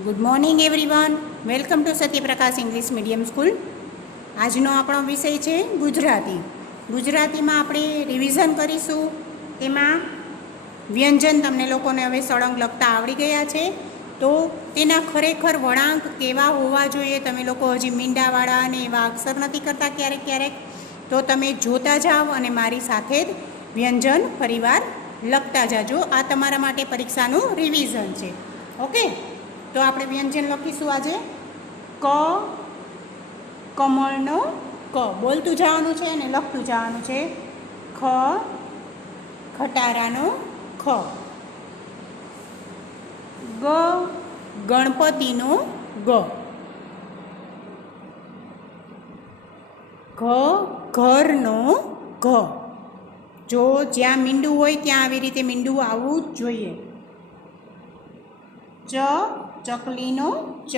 Good morning everyone. Welcome to Satyaprakash English medium school. આજનો આપણો વિષય છે ગુજરાતી. ગુજરાતીમાં આપણે રિવિઝન કરીશું. તેમાં વ્યંજન તમને લોકોને હવે સળંગ લખતા આવડી ગયા છે, તો તેના ખરેખર વળાંક કેવા હોવા જોઈએ. તમે લોકો હજી મીંડાવાળા અને એવા અક્ષર નથી કરતા ક્યારેક ક્યારેક, તો તમે જોતા જાઓ અને મારી સાથે જ વ્યંજન ફરીવાર લખતા જાજો. આ તમારા માટે પરીક્ષાનું રિવિઝન છે. ઓકે, તો આપણે વ્યંજન લખીશું આજે. ક, કમળનો ક બોલતું જવાનું છે અને લખતું જવાનું છે. ખ, ખટારાનો ખ. ગ, ગણપતિનો ગ. ઘ, ઘરનો ઘ. જો જ્યાં મીંડું હોય ત્યાં આવી રીતે મીંડું આવવું જ જોઈએ. ચ, ચકલીનો ચ.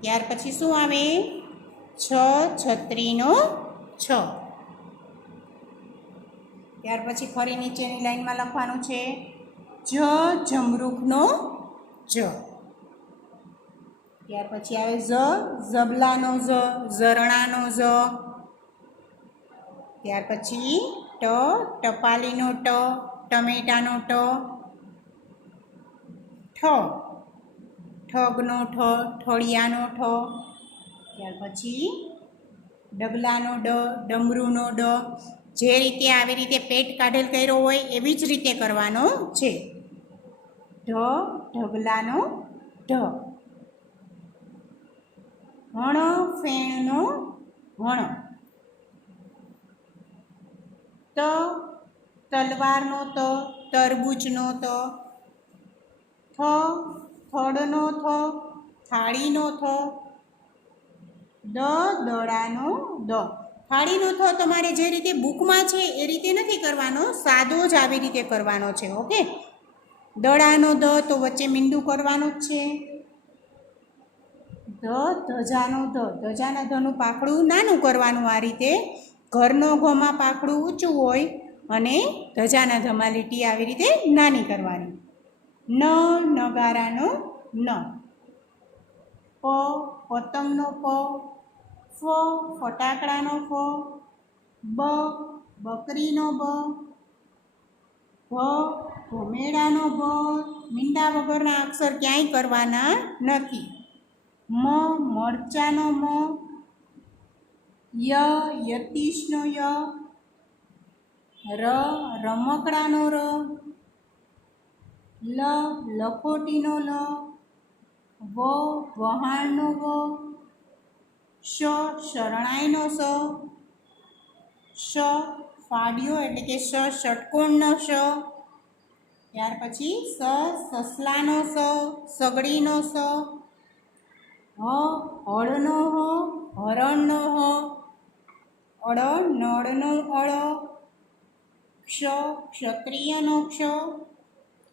ત્યાર પછી શું આવે? છ, છત્રીનો છ. ત્યાર પછી ફરી નીચેની લાઈનમાં લખવાનું છે જ, જમરૂખનો જ. ત્યાર પછી આવે ઝ, ઝબલાનો ઝ, ઝરણાનો ઝ. ત્યાર પછી ટ, ટપાલીનો ટ, ટમેટાનો ટ. ઠ, ઠગનો ઠ, ઠળિયાનો ઠ. ત્યાર પછી ડબલાનો ડ, ડમરૂનો ડ. જે રીતે આવી રીતે પેટ કાઢેલ કર્યો હોય એવી જ રીતે કરવાનો છે. ઢ, ઢગલાનો ઢ. હણ, ફેણનો હણ. ત, તલવારનો ત, તરબૂચનો ત. થ, થડનો થ, થાળીનો થ. દ, દડાનો દ. થાળીનો થ તમારે જે રીતે બુકમાં છે એ રીતે નથી કરવાનો, સાદો જ આવી રીતે કરવાનો છે. ઓકે. દડાનો દ તો વચ્ચે મીંડું કરવાનું જ છે. ધ, ધજાનો ધ, ધજાના ધનું પાખડું નાનું કરવાનું આ રીતે. ઘરનો ઘમાં પાખડું ઊંચું હોય અને ધજાના ધમાં લીટી આવી રીતે નાની કરવાની. ન, નગારાનો ન. પ, પતંગનો પ. ફ, ફટાકડાનો ફ. બ, બકરીનો બ. ભ, ભમેડાનો ભ. મીંડા વગરના અક્ષર ક્યાંય કરવાના નથી. મ, મરચાનો મ. ય, યતીશનો ય. ર, રમકડાનો ર. લ, લખોટીનો લ. વ, વહાણનો વ. શ, શરણાઈનો સ. શ, ફાડ્યો એટલે કે શ, ષટકોણનો શ. ત્યાર પછી સ, સસલાનો સ, સગડીનો સ. હ, હળનો હ, હરણનો હ. અળ, નળનો અળ. ક્ષ, ક્ષત્રિયનો ક્ષ.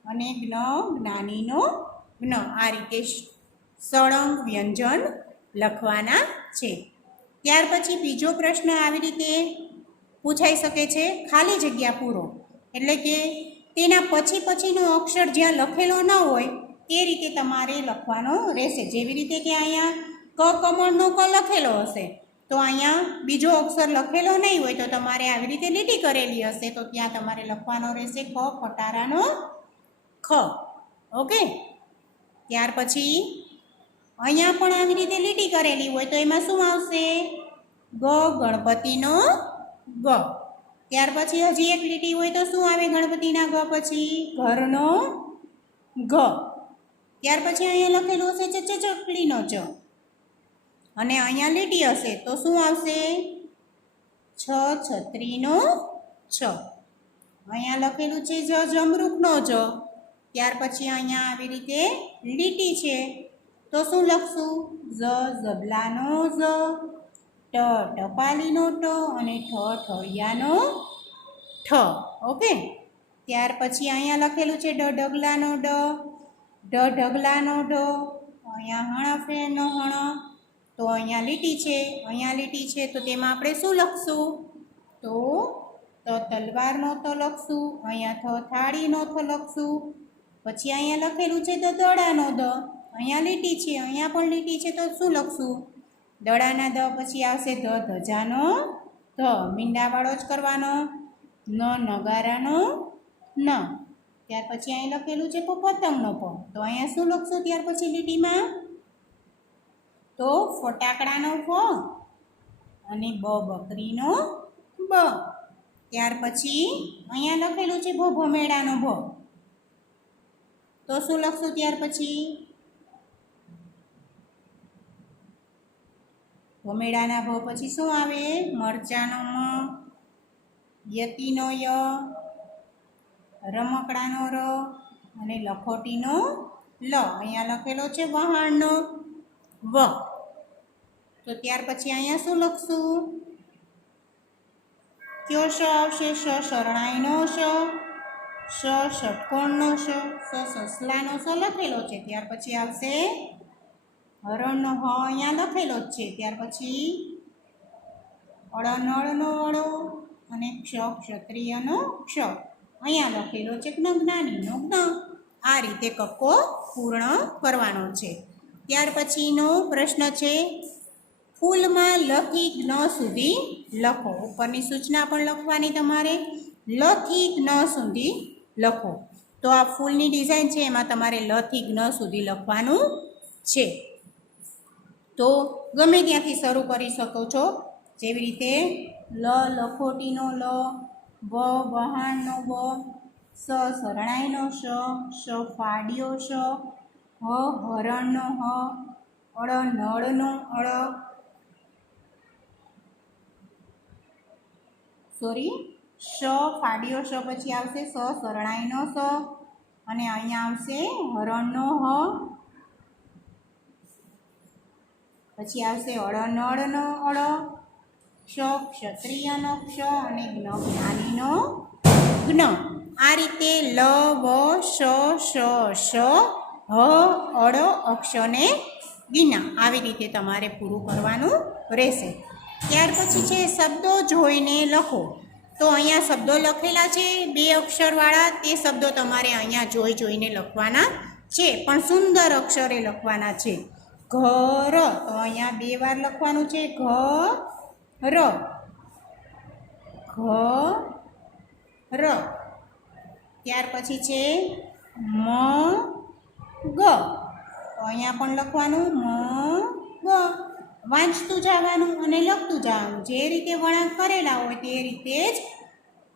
અને જ્ઞ, જ્ઞાનીનો જ્ઞ. આ રીતે સળંગ વ્યંજન લખવાના છે. ત્યાર પછી બીજો પ્રશ્ન આવી રીતે પૂછાઈ શકે છે, ખાલી જગ્યા પૂરો. એટલે કે તેના પછીનો અક્ષર જ્યાં લખેલો ન હોય તે રીતે તમારે લખવાનો રહેશે. જેવી રીતે કે અહીંયા ક, કમળનો ક લખેલો હશે, તો અહીંયા બીજો અક્ષર લખેલો નહીં હોય તો તમારે આવી રીતે લીટી કરેલી હશે, તો ત્યાં તમારે લખવાનો રહેશે ક, ખટારાનો ખ. ઓકે. ત્યાર પછી અહીંયા પણ આવી રીતે લીટી કરેલી હોય તો એમાં શું આવશે? ગ, ગણપતિનો ગ. ત્યાર પછી હજી એક લીટી હોય તો શું આવે ગણપતિના ગ પછી? ઘરનો ઘ. ત્યાર પછી અહીંયા લખેલું હશે ચ, ચકલીનો ચ. અને અહીંયા લીટી હશે તો શું આવશે? છ, છત્રીનો છ. અહીંયા લખેલું છે જ, જમરૂખનો જ. ત્યાર પછી અહીંયા આવી રીતે લીટી છે તો શું લખશું? ઝ, ઝબલાનો ઝ. ટ, ટપાલીનો ટ. અને ઠ, ઠળિયાનો ઠ. ઓકે. ત્યાર પછી અહીંયા લખેલું છે ડ, ડગલાનો ડ. ઢ, ઢગલાનો ઢ. અહીંયા હણફેરનો હણ. તો અહીંયા લીટી છે તો તેમાં આપણે શું લખશું? તો તલવારનો ત લખશું. અહીંયા થ, થાળીનો થ લખશું. પછી અહીંયા લખેલું છે તો દડાનો દ, અહીંયા લીટી છે, અહીંયા પણ લીટી છે, તો શું લખશું? દડાના દ પછી આવશે ધજાનો ધ, મીંડાવાળો જ કરવાનો, નગારાનો ન. ત્યાર પછી અહીં લખેલું છે પતંગનો પ, તો અહીંયા શું લખશું ત્યાર પછી લીટીમાં? તો ફટાકડાનો ફ અને બકરીનો બ. ત્યાર પછી અહીંયા લખેલું છે ભમેડાનો ભ, તો શું લખશું ત્યાર પછી? ભમેડાના ભ પછી શું આવે? મરચાનો મ, યતિનો ય, રમકડાનો ર અને લખોટીનો લ. અહીંયા લખેલો છે વહાણનો વ, તો ત્યાર પછી અહીંયા શું લખશું? કયો શ આવશે? શ શરણાઈનો શ, ષ ષટકોણનો ષ, સ સસલાનો સ લખેલો છે. ત્યાર પછી આવશે હરણનો હ, અહીંયા લખેલો જ છે. ત્યાર પછી અળનળનો અળો અને ક્ષ ક્ષત્રિયનો ક્ષ, અહીંયા લખેલો છે જ્ઞાનીનો જ્ઞ. આ રીતે કક્કો પૂર્ણ કરવાનો છે. ત્યાર પછીનો પ્રશ્ન છે ફૂલમાં લથી જ્ઞ સુધી લખો. ઉપરની સૂચના પણ લખવાની તમારે, લથી જ્ઞ સુધી લખો. તો આ ફૂલની ડિઝાઇન છે એમાં તમારે લથી જ્ઞ સુધી લખવાનું છે. તો ગમે ત્યાંથી શરૂ કરી શકો છો, જેવી રીતે લ લખોટીનો લ, વ વહાણનો વ, સ શરણાઈનો શ, શ ફાડ્યો શ, હ હરણનો હ, અળ નળનો અળ, શ ફાડ્યો શ પછી આવશે સ શરણાઈનો સ અને અહીંયા આવશે હરણનો હ, પછી આવશે અળનળનો અળ, ક્ષ ક્ષત્રિયનો ક્ષ અને જ્ઞાનીનો જ્ઞ. આ રીતે લ વ શ શ હ અળ અક્ષને ગિના, આવી રીતે તમારે પૂરું કરવાનું રહેશે. ત્યાર પછી છે શબ્દો જોઈને લખો. તો અહીંયા શબ્દો લખેલા છે 2 અક્ષરવાળા, તે શબ્દો તમારે અહીંયા જોઈને લખવાના છે, પણ સુંદર અક્ષરે લખવાના છે. ઘર, તો અહીંયા 2 વાર લખવાનું છે ઘર, ઘર. ત્યાર પછી છે મગ, તો અહીંયા પણ લખવાનું મગ. વાંચતું જવાનું અને લખતું જવાનું, જે રીતે વળાંક કરેલા હોય તે રીતે જ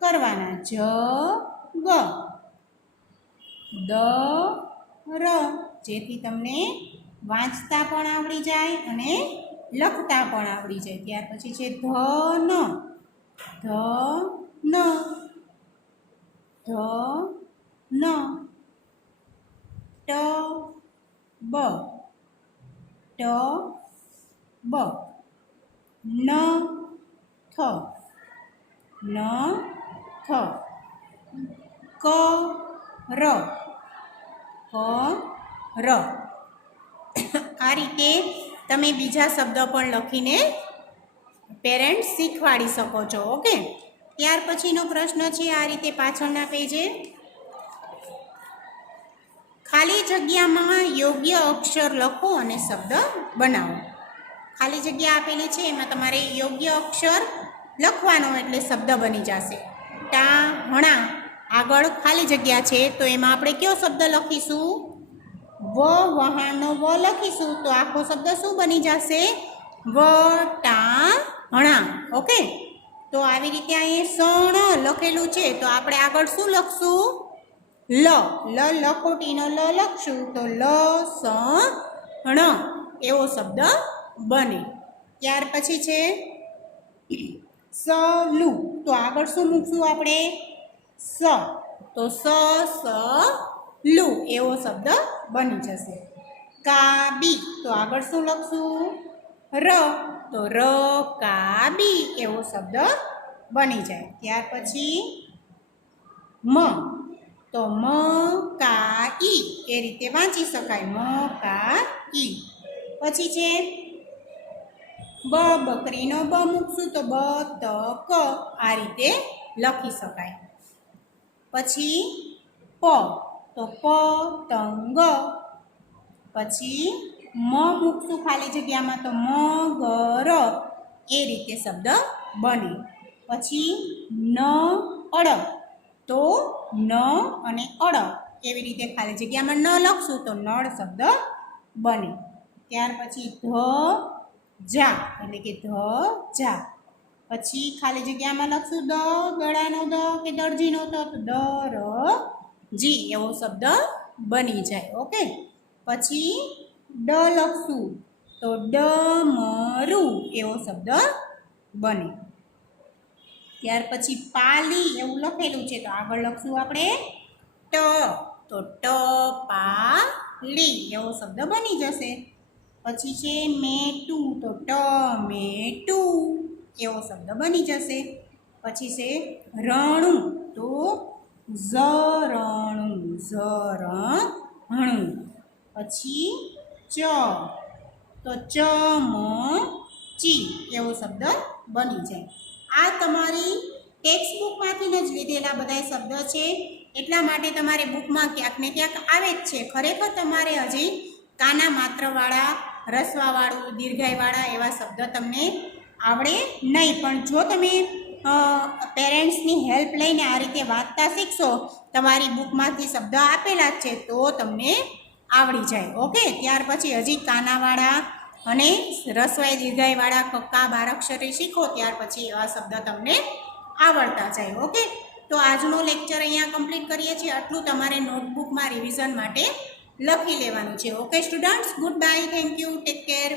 કરવાના. જગ, દર, જેથી તમને વાંચતા પણ આવડી જાય અને લખતા પણ આવડી જાય. ત્યાર પછી છે ધન, ધન, ધન, ટબ, ટબ, નથ, નથ, કર, કર. આ રીતે તમે બીજા શબ્દ પણ લખીને પેરેન્ટ્સ શીખવાડી શકો છો. ઓકે. ત્યાર પછીનો પ્રશ્ન છે આ રીતે પાછળના પેજે, ખાલી જગ્યામાં યોગ્ય અક્ષર લખો અને શબ્દ બનાવો. ખાલી જગ્યા આપેલી છે એમાં તમારે યોગ્ય અક્ષર લખવાનો એટલે શબ્દ બની જશે. ટાહણા, આગળ ખાલી જગ્યા છે તો એમાં આપણે કયો શબ્દ લખીશું? વ વહાણનો વ લખીશું તો આખો શબ્દ શું બની જશે? વટાણા. ઓકે. તો આવી રીતે અહીં સણ લખેલું છે તો આપણે આગળ શું લખશું? લ લખોટીનો લ લખશું તો લ સણ એવો શબ્દ બને. ત્યાર પછી છે સલું, તો આગળ શું મૂકશું આપણે? સ, તો સ લું એવો શબ્દ બની જશે. કાબી, તો આગળ શું લખશું? ર, તો ર કાબી એવો શબ્દ બની જાય. ત્યાર પછી મ, તો મ કા ઈ એ રીતે વાંચી શકાય, મ કા ઈ. પછી છે બકરીનો બ મૂકશું તો બ ત ક આ રીતે લખી શકાય. પછી પ, તો પતંગ. પછી મ મૂકશું ખાલી જગ્યામાં તો મગર. એ રીતે શબ્દ બને. પછી ન અડ તો ન અને અડ એવી રીતે ખાલી જગ્યામાં ન લખશું તો નળ શબ્દ બને. ત્યાર પછી જા એટલે કે જા. પછી ખાલી જગ્યામાં લખશું ગળાનો દ કે દરજીનો તો દરજી એવો શબ્દ બની જાય. ઓકે. પછી ડ લખશું તો ડમરું એવો શબ્દ બને. ત્યાર પછી પાલી એવું લખેલું છે તો આગળ લખશું આપણે ટ તો ટપાલી એવો શબ્દ બની જશે. પછી છે મેટું તો ટમેટું એવો શબ્દ બની જશે. પછી છે રણું તો ઝરણું ઝરણું. પછી ચ તો ચમચી એવો શબ્દ બની જાય. આ તમારી ટેક્સ્ટ બુકમાંથી જ લીધેલા બધા શબ્દ છે, એટલા માટે તમારે બુકમાં ક્યાંક ને ક્યાંક આવે જ છે. ખરેખર તમારે હજી કાના માત્રવાળા, રસવાવાળું, દીર્ઘાઈવાળા એવા શબ્દ તમને આવડે નહીં. પણ જો તમે પેરેન્ટ્સની હેલ્પ લઈને આ રીતે વાંચતા શીખશો, તમારી બુકમાંથી શબ્દ આપેલા જ છે તો તમને આવડી જાય. ઓકે. ત્યાર પછી હજી કાનાવાળા અને રસવાઈ દીર્ઘાઈવાળા કક્કા બારાક્ષરી શીખો ત્યાર પછી એવા શબ્દ તમને આવડતા જાય. ઓકે. તો આજનો લેક્ચર અહીંયા કમ્પ્લીટ કરીએ છીએ. આટલું તમારે નોટબુકમાં રિવિઝન માટે લખી લેવાનું છે. Okay students, good bye, thank you, take care.